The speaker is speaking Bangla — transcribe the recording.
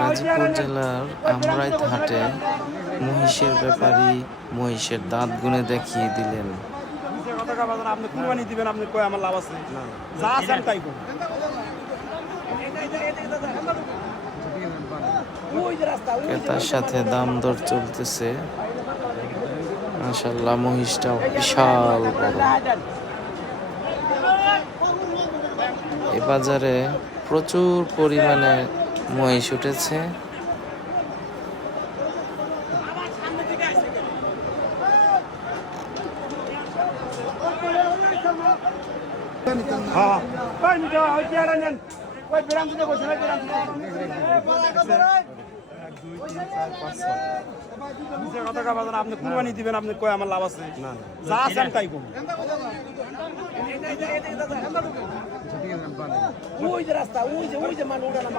গাজীপুর জেলার আমরাইত হাটে মহিষের ব্যাপারী মহিষের দাঁত গুনে দেখিয়ে দিলেন। আপনি কুরবানি দিবেন, আপনি কয় আমার লাভ আছে যা আছেন তাই করুন। ক্রেতার সাথে দাম দর চলতেছে। মাশাআল্লাহ, মহিষটাও বিশাল বড়। এই বাজারে প্রচুর পরিমাণে মহিষ উঠেছে। আপনি কুরবানি দিবেন, আপনি কয় আমার লাভ আছে যা আছেন তাই করুন। ওই যে রাস্তা, ওই যে মানুষ